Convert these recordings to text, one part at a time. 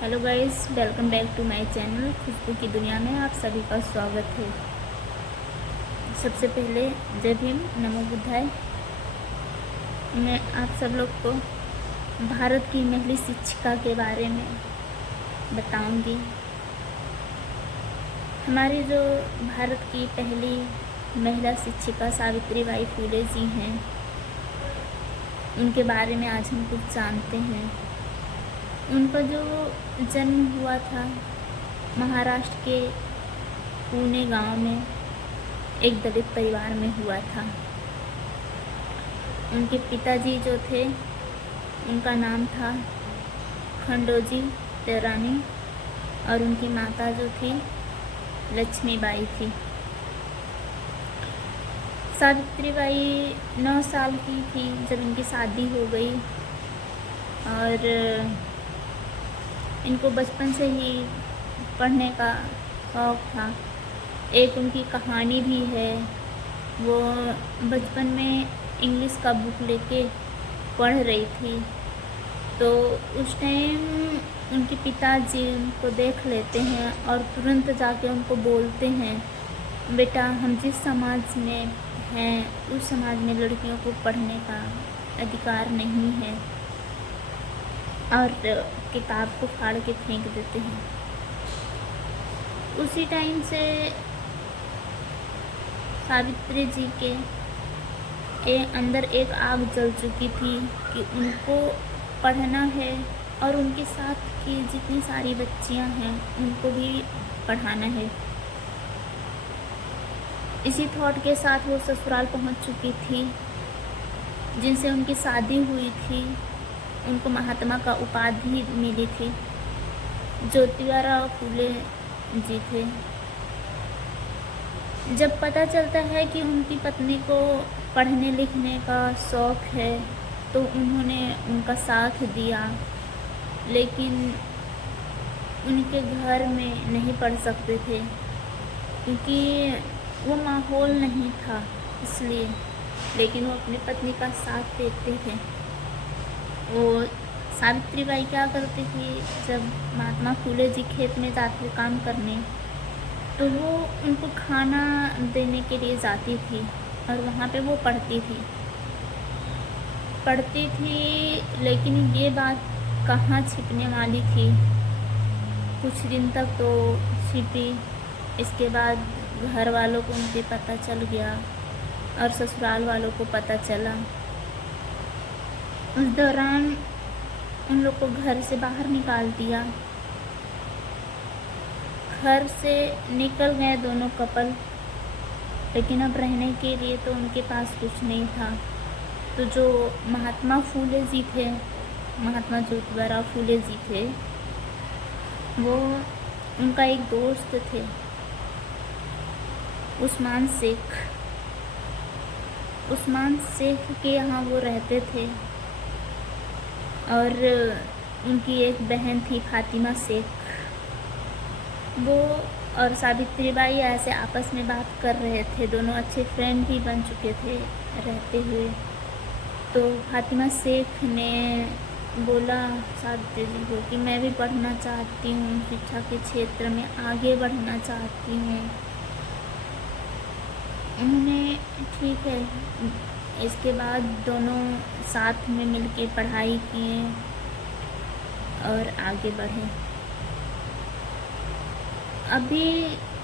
Hello guys, welcome back to my channel Khushboo की दुनिया में आप सभी का स्वागत है। सबसे पहले जय भीम, नमो बुद्धाय। मैं आप सब लोग को भारत की महिला शिक्षिका के बारे में बताऊंगी। हमारी जो भारत की पहली महिला शिक्षिका सावित्रीबाई फुले जी हैं, उनके बारे में आज हम कुछ जानते हैं। उनका जो जन्म हुआ था महाराष्ट्र के पुणे गांव में एक दलित परिवार में हुआ था। उनके पिताजी जो थे उनका नाम था खंडोजी तेरानी और उनकी माता जो थी लक्ष्मीबाई थी। सावित्रीबाई 9 साल की थी जब इनकी शादी हो गई और इनको बचपन से ही पढ़ने का शौक़ था। एक उनकी कहानी भी है, वो बचपन में इंग्लिश का बुक लेके पढ़ रही थी तो उस टाइम उनके पिताजी उनको देख लेते हैं और तुरंत जाके उनको बोलते हैं, बेटा हम जिस समाज में हैं उस समाज में लड़कियों को पढ़ने का अधिकार नहीं है, और किताब को फाड़ के फेंक देते हैं। उसी टाइम से सावित्री जी के अंदर एक आग जल चुकी थी कि उनको पढ़ना है और उनके साथ की जितनी सारी बच्चियां हैं उनको भी पढ़ाना है। इसी थॉट के साथ वो ससुराल पहुंच चुकी थी। जिनसे उनकी शादी हुई थी उनको महात्मा का उपाधि मिली थी। ज्योतिबा फुले जी थे। जब पता चलता है कि उनकी पत्नी को पढ़ने लिखने का शौक़ है तो उन्होंने उनका साथ दिया, लेकिन उनके घर में नहीं पढ़ सकते थे क्योंकि वो माहौल नहीं था इसलिए। लेकिन वो अपनी पत्नी का साथ देते थे। वो सावित्रीबाई क्या करती थी, जब महात्मा फुले जी खेत में जाते काम करने तो वो उनको खाना देने के लिए जाती थी और वहाँ पे वो पढ़ती थी। लेकिन ये बात कहाँ छिपने वाली थी, कुछ दिन तक तो छिपी। इसके बाद घर वालों को उनके पता चल गया और ससुराल वालों को पता चला। उस दौरान उन लोग को घर से बाहर निकाल दिया। घर से निकल गए दोनों कपल, लेकिन अब रहने के लिए तो उनके पास कुछ नहीं था। तो जो महात्मा फुले जी थे, महात्मा ज्योतिबा फुले जी थे, वो उनका एक दोस्त थे उस्मान शेख के यहाँ वो रहते थे। और उनकी एक बहन थी फातिमा शेख। वो और सावित्रीबाई ऐसे आपस में बात कर रहे थे, दोनों अच्छे फ्रेंड भी बन चुके थे रहते हुए। तो फातिमा शेख ने बोला सावित्री जी को कि मैं भी पढ़ना चाहती हूँ, शिक्षा के क्षेत्र में आगे बढ़ना चाहती हूँ। उन्होंने ठीक है। इसके बाद दोनों साथ में मिलके पढ़ाई किए और आगे बढ़े। अभी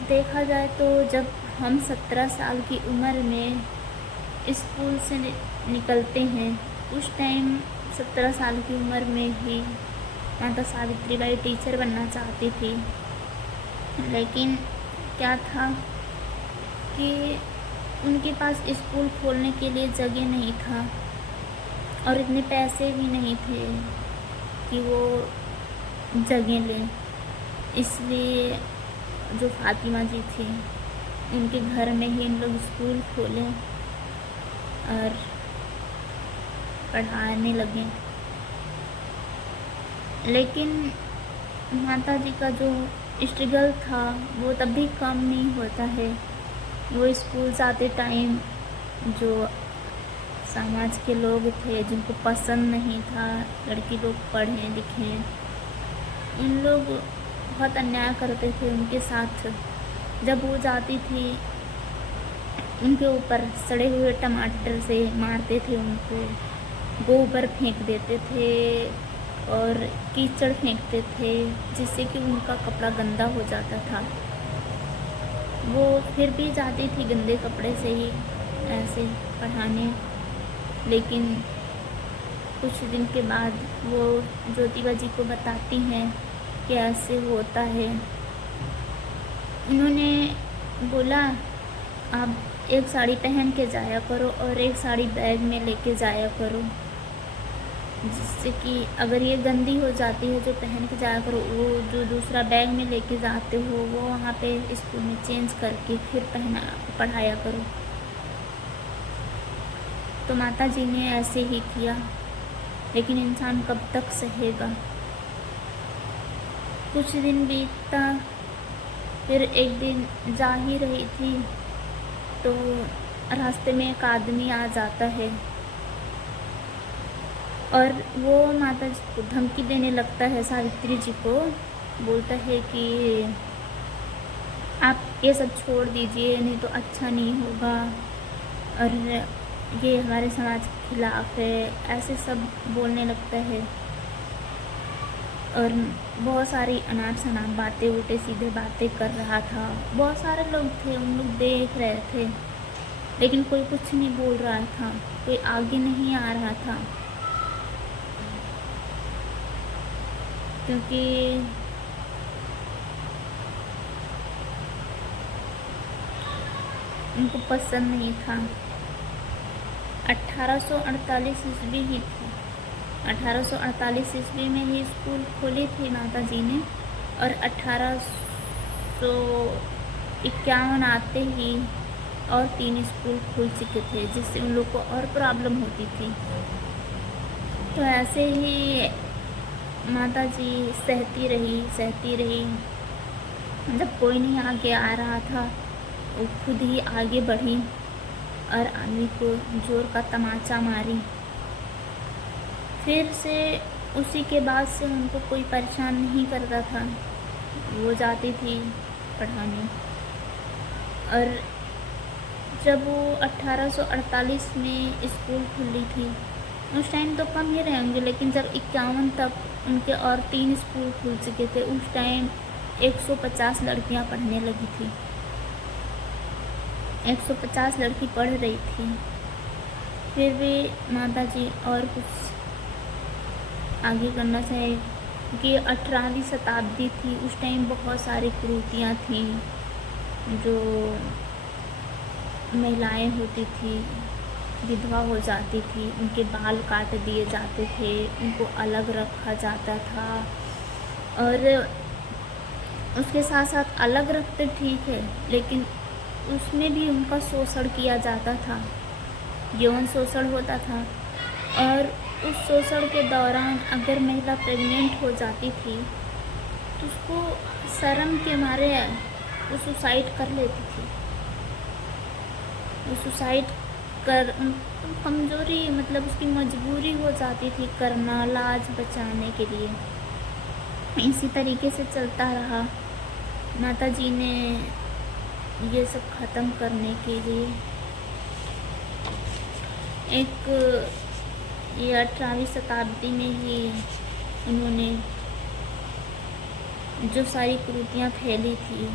देखा जाए तो जब हम 17 साल की उम्र में स्कूल से निकलते हैं, उस टाइम 17 साल की उम्र में ही माता सावित्रीबाई टीचर बनना चाहती थी। लेकिन क्या था कि उनके पास स्कूल खोलने के लिए जगह नहीं था और इतने पैसे भी नहीं थे कि वो जगह लें। इसलिए जो फातिमा जी थी उनके घर में ही इन लोग स्कूल खोले और पढ़ाने लगे। लेकिन माता जी का जो स्ट्रगल था वो तब भी कम नहीं होता है। वो स्कूल जाते टाइम जो समाज के लोग थे जिनको पसंद नहीं था लड़की लोग पढ़ें लिखें, उन लोग बहुत अन्याय करते थे उनके साथ। जब वो जाती थी उनके ऊपर सड़े हुए टमाटर से मारते थे उनको, गोबर फेंक देते थे और कीचड़ फेंकते थे, जिससे कि उनका कपड़ा गंदा हो जाता था। वो फिर भी जाती थी गंदे कपड़े से ही ऐसे पढ़ाने, लेकिन कुछ दिन के बाद वो ज्योतिबा जी को बताती हैं कि ऐसे होता है। उन्होंने बोला, आप एक साड़ी पहन के जाया करो और एक साड़ी बैग में लेके जाया करो, जिससे कि अगर ये गंदी हो जाती है जो पहन के जाया करो, वो जो दूसरा बैग में लेके जाते हो वो वहाँ पे स्कूल में चेंज करके फिर पढ़ाया करो। तो माता जी ने ऐसे ही किया, लेकिन इंसान कब तक सहेगा। कुछ दिन बीता, फिर एक दिन जा ही रही थी तो रास्ते में एक आदमी आ जाता है और वो माता जी को धमकी देने लगता है, सावित्री जी को बोलता है कि आप ये सब छोड़ दीजिए, नहीं तो अच्छा नहीं होगा और ये हमारे समाज के खिलाफ है, ऐसे सब बोलने लगता है। और बहुत सारी अनाप शनाप बातें, उल्टे सीधे बातें कर रहा था। बहुत सारे लोग थे, उन लोग देख रहे थे, लेकिन कोई कुछ नहीं बोल रहा था, कोई आगे नहीं आ रहा था, क्योंकि उनको पसंद नहीं था। 1848 ईस्वी ही थी, 1848 ईस्वी में ही स्कूल खोली थी माता जी ने, और 1851 आते ही और 3 स्कूल खुल चुके थे, जिससे उन लोग को और प्रॉब्लम होती थी। तो ऐसे ही माता जी सहती रही। जब कोई नहीं आगे आ रहा था, वो खुद ही आगे बढ़ी और आदमी को जोर का तमाचा मारी। फिर से उसी के बाद से उनको कोई परेशान नहीं करता था, वो जाती थी पढ़ाने। और जब वो 1848 में स्कूल खुली थी, उस टाइम तो कम ही रहेंगे, लेकिन जब 51 तक उनके और 3 स्कूल खुल चुके थे, उस टाइम 150 लड़कियां पढ़ने लगी थी। 150 लड़की पढ़ रही थी। फिर भी माता जी और कुछ आगे करना चाहे, क्योंकि 18वीं शताब्दी थी, उस टाइम बहुत सारी कुरीतियाँ थी। जो महिलाएं होती थी विधवा हो जाती थी, उनके बाल काट दिए जाते थे, उनको अलग रखा जाता था। और उसके साथ साथ अलग रखते ठीक है, लेकिन उसमें भी उनका शोषण किया जाता था, यौन शोषण होता था। और उस शोषण के दौरान अगर महिला प्रेग्नेंट हो जाती थी तो उसको शर्म के मारे वो सुसाइड कर लेती थी। वो सुसाइड कर कमज़ोरी, मतलब उसकी मजबूरी हो जाती थी करना, लाज बचाने के लिए। इसी तरीके से चलता रहा। माता जी ने ये सब ख़त्म करने के लिए ये 18वीं शताब्दी में ही उन्होंने जो सारी कुरीतियाँ फैली थी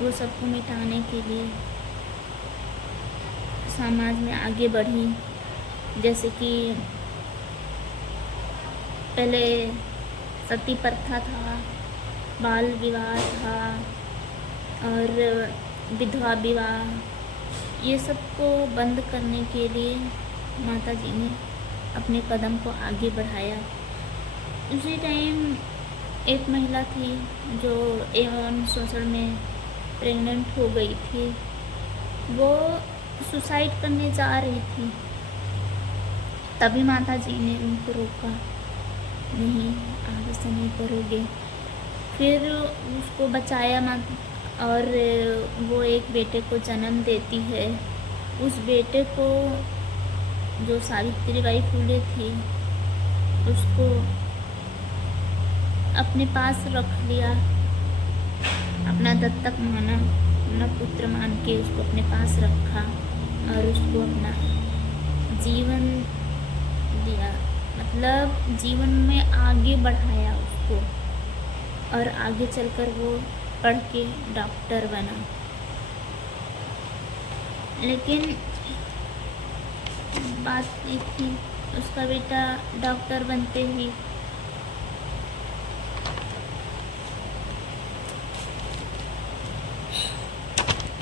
वो सबको मिटाने के लिए समाज में आगे बढ़ी। जैसे कि पहले सती प्रथा था, बाल विवाह था और विधवा विवाह, ये सब को बंद करने के लिए माता जी ने अपने कदम को आगे बढ़ाया। उसी टाइम एक महिला थी जो यौन शोषण में प्रेग्नेंट हो गई थी, वो सुसाइड करने जा रही थी, तभी माता जी ने उनको रोका, नहीं आगे से नहीं करोगे। फिर उसको बचाया माता, और वो एक बेटे को जन्म देती है। उस बेटे को जो सावित्रीबाई फुले थी उसको अपने पास रख लिया, अपना दत्तक माना, अपना पुत्र मान के उसको अपने पास रखा और उसको अपना जीवन दिया, मतलब जीवन में आगे बढ़ाया उसको, और आगे चलकर वो पढ़ के डॉक्टर बना। लेकिन बात एक थी, उसका बेटा डॉक्टर बनते ही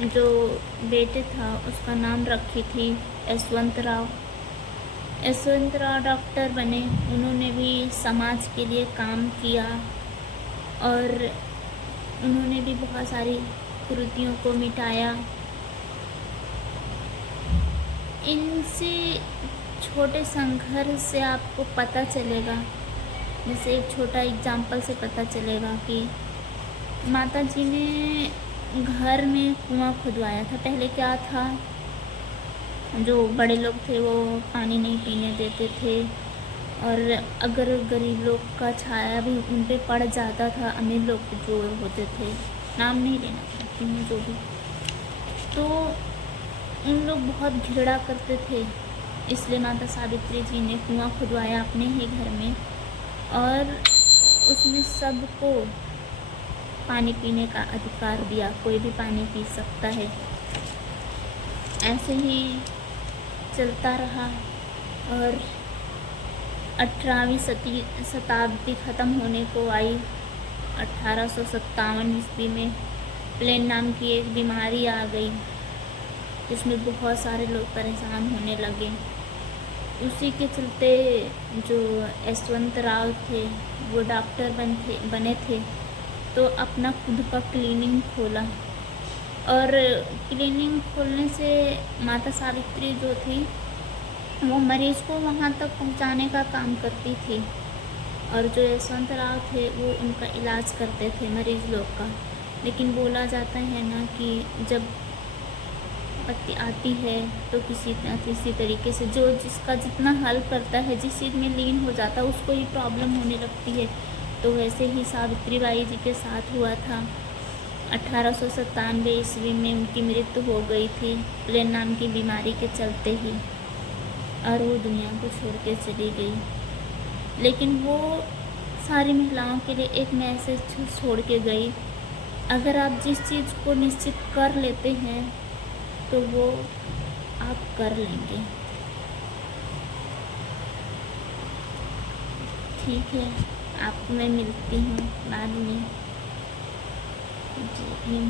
जो बेटे था उसका नाम रखी थी यशवंत राव। यशवंत राव डॉक्टर बने, उन्होंने भी समाज के लिए काम किया और उन्होंने भी बहुत सारी कुरीतियों को मिटाया। इनसे छोटे संघर्ष से आपको पता चलेगा, जैसे एक छोटा एग्जाम्पल से पता चलेगा कि माता जी ने घर में कुआं खुदवाया था। पहले क्या था, जो बड़े लोग थे वो पानी नहीं पीने देते थे, और अगर गरीब लोग का छाया भी उन पे पड़ जाता था, अमीर लोग जो होते थे, नाम नहीं लेना चाहती हूँ, जो भी, तो उन लोग बहुत घृणा करते थे। इसलिए माता सावित्री जी ने कुआं खुदवाया अपने ही घर में, और उसमें सबको पानी पीने का अधिकार दिया, कोई भी पानी पी सकता है। ऐसे ही चलता रहा और 18वीं शताब्दी ख़त्म होने को आई। 1857 ईस्वी में प्लेन नाम की एक बीमारी आ गई, जिसमें बहुत सारे लोग परेशान होने लगे। उसी के चलते जो यशवंत राव थे वो डॉक्टर बने थे, तो अपना खुद का क्लिनिक खोला, और क्लिनिक खोलने से माता सावित्री जो थी वो मरीज़ को वहाँ तक पहुँचाने का काम करती थी, और जो यशवंत राव थे वो उनका इलाज करते थे मरीज़ लोग का। लेकिन बोला जाता है ना कि जब आपत्ति आती है तो किसी न किसी तरीके से जो जिसका जितना हल करता है, जिस चीज़ में लीन हो जाता है, उसको ही प्रॉब्लम होने लगती है। तो वैसे ही सावित्री बाई जी के साथ हुआ था। 1897 ईस्वी में उनकी मृत्यु हो गई थी प्लेन नाम की बीमारी के चलते ही, और वो दुनिया को छोड़ के चली गई। लेकिन वो सारी महिलाओं के लिए एक मैसेज छोड़ के गई, अगर आप जिस चीज़ को निश्चित कर लेते हैं तो वो आप कर लेंगे। ठीक है, आपको मैं मिलती हूँ बाद में। जी।